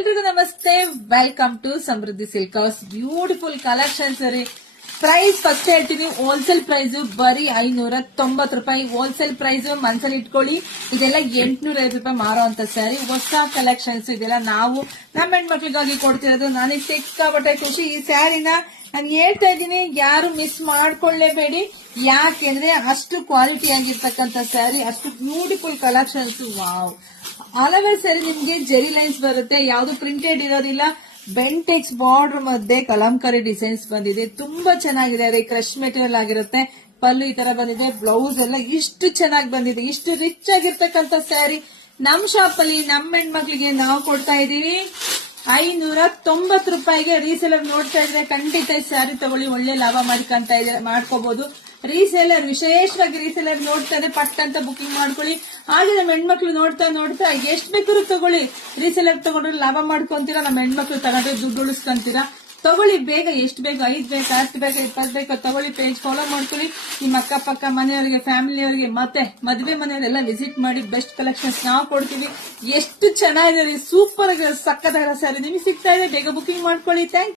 ಎಲ್ರಿಗೂ ನಮಸ್ತೆ. Welcome to Samruddhi silk house. Beautiful collections ರೀ. ಪ್ರೈಸ್ ಫಸ್ಟ್ ಹೇಳ್ತೀನಿ, ಹೋಲ್ಸೇಲ್ ಪ್ರೈಸ್ ಬರೀ 590 ರೂಪಾಯಿ ಹೋಲ್ಸೇಲ್ ಪ್ರೈಸ್. ಮನ್ಸಲ್ಲಿ ಇಟ್ಕೊಳ್ಳಿ, ಇದೆಲ್ಲ 850 ರೂಪಾಯಿ ಮಾರೋ ಅಂತ ಸ್ಯಾರಿ. ಹೊಸ ಕಲೆಕ್ಷನ್ಸ್ ಇದೆಲ್ಲ ನಾವು ನಮ್ಮ ಹೆಣ್ಮಕ್ಳಿಗಾಗಿ ಕೊಡ್ತಿರೋದು. ನನಗೆ ಸಿಕ್ಕಾಪಟ್ಟೆ ಖುಷಿ. ಈ ಸ್ಯಾರಿನ ನಾನು ಹೇಳ್ತಾ ಇದ್ದೀನಿ, ಯಾರು ಮಿಸ್ ಮಾಡ್ಕೊಳ್ಳೇಬೇಡಿ. ಯಾಕೆಂದ್ರೆ ಅಷ್ಟು ಕ್ವಾಲಿಟಿ ಆಗಿರ್ತಕ್ಕಂಥ ಸ್ಯಾರಿ, ಅಷ್ಟು beautiful collections. Wow, all over sari ನಿಮ್ಗೆ ಜೆರಿ ಲೈನ್ಸ್ ಬರುತ್ತೆ, ಯಾವ್ದು ಪ್ರಿಂಟೆಡ್ ಇರೋದಿಲ್ಲ. ಬೆಂಟೆಕ್ಸ್ ಬಾರ್ಡರ್ ಮಧ್ಯೆ ಕಲಂಕಾರಿ ಡಿಸೈನ್ಸ್ ಬಂದಿದೆ, ತುಂಬಾ ಚೆನ್ನಾಗಿದೆ ರೀ. ಕ್ರಶ್ ಮೆಟೀರಿಯಲ್ ಆಗಿರುತ್ತೆ. ಪಲ್ಲು ಈ ತರ ಬಂದಿದೆ, ಬ್ಲೌಸ್ ಎಲ್ಲ ಇಷ್ಟು ಚೆನ್ನಾಗಿ ಬಂದಿದೆ. ಇಷ್ಟು ರಿಚ್ ಆಗಿರ್ತಕ್ಕಂಥ ಸ್ಯಾರಿ ನಮ್ ಶಾಪ್ ಅಲ್ಲಿ ನಮ್ಮ ಹೆಣ್ಮಕ್ಳಿಗೆ ನಾವು ಕೊಡ್ತಾ ಇದೀವಿ 590 ರೂಪಾಯಿಗೆ. ರೀಸೇಲರ್ ನೋಡ್ತಾ ಇದ್ರೆ ಖಂಡಿತ ಸ್ಯಾರಿ ತಗೊಳ್ಳಿ, ಒಳ್ಳೆ ಲಾಭ ಮಾಡ್ಕೋಬಹುದು. ರೀಸೇಲರ್ ವಿಶೇಷವಾಗಿ ರೀಸೇಲರ್ ನೋಡ್ತಾ ಇದ್ರೆ ಪಟ್ ಅಂತ ಬುಕಿಂಗ್ ಮಾಡ್ಕೊಳ್ಳಿ. ಹಾಗೆ ನಮ್ಮ ಹೆಣ್ಮಕ್ಳು ನೋಡ್ತಾ ಎಷ್ಟ್ ಬೇಕಾದ್ರೂ ತಗೊಳ್ಳಿ. ರೀಸೇಲರ್ ತಗೊಂಡ್ರೆ ಲಾಭ ಮಾಡ್ಕೊಂತೀರಾ, ನಮ್ಮ ಹೆಣ್ಮಕ್ಳು ತಗೊಂಡ್ರೆ ದುಡ್ಡು ಉಳಿಸ್ಕೊಂತೀರಾ. ತಗೊಳ್ಳಿ ಬೇಗ, ಎಷ್ಟು ಬೇಕು, 5 ಬೇಕು, 10 ಬೇಕು, 20 ಬೇಕು ತಗೊಳ್ಳಿ. ಪೇಜ್ ಫಾಲೋ ಮಾಡ್ಕೊಳ್ಳಿ. ನಿಮ್ಮ ಅಕ್ಕಪಕ್ಕ ಮನೆಯವರಿಗೆ, ಫ್ಯಾಮಿಲಿಯವರಿಗೆ, ಮತ್ತೆ ಮದುವೆ ಮನೆಯವರೆಲ್ಲ ವಿಸಿಟ್ ಮಾಡಿ. ಬೆಸ್ಟ್ ಕಲೆಕ್ಷನ್ಸ್ ನಾವು ಕೊಡ್ತೀವಿ. ಎಷ್ಟು ಚೆನ್ನಾಗಿದೆ, ಸೂಪರ್ ಆಗಿ ಸಕ್ಕತ್ತಾಗಿರೋ ಸ್ಯಾರಿ ನಿಮಗೆ ಸಿಗ್ತಾ ಇದೆ. ಬೇಗ ಬುಕಿಂಗ್ ಮಾಡ್ಕೊಳ್ಳಿ. ಥ್ಯಾಂಕ್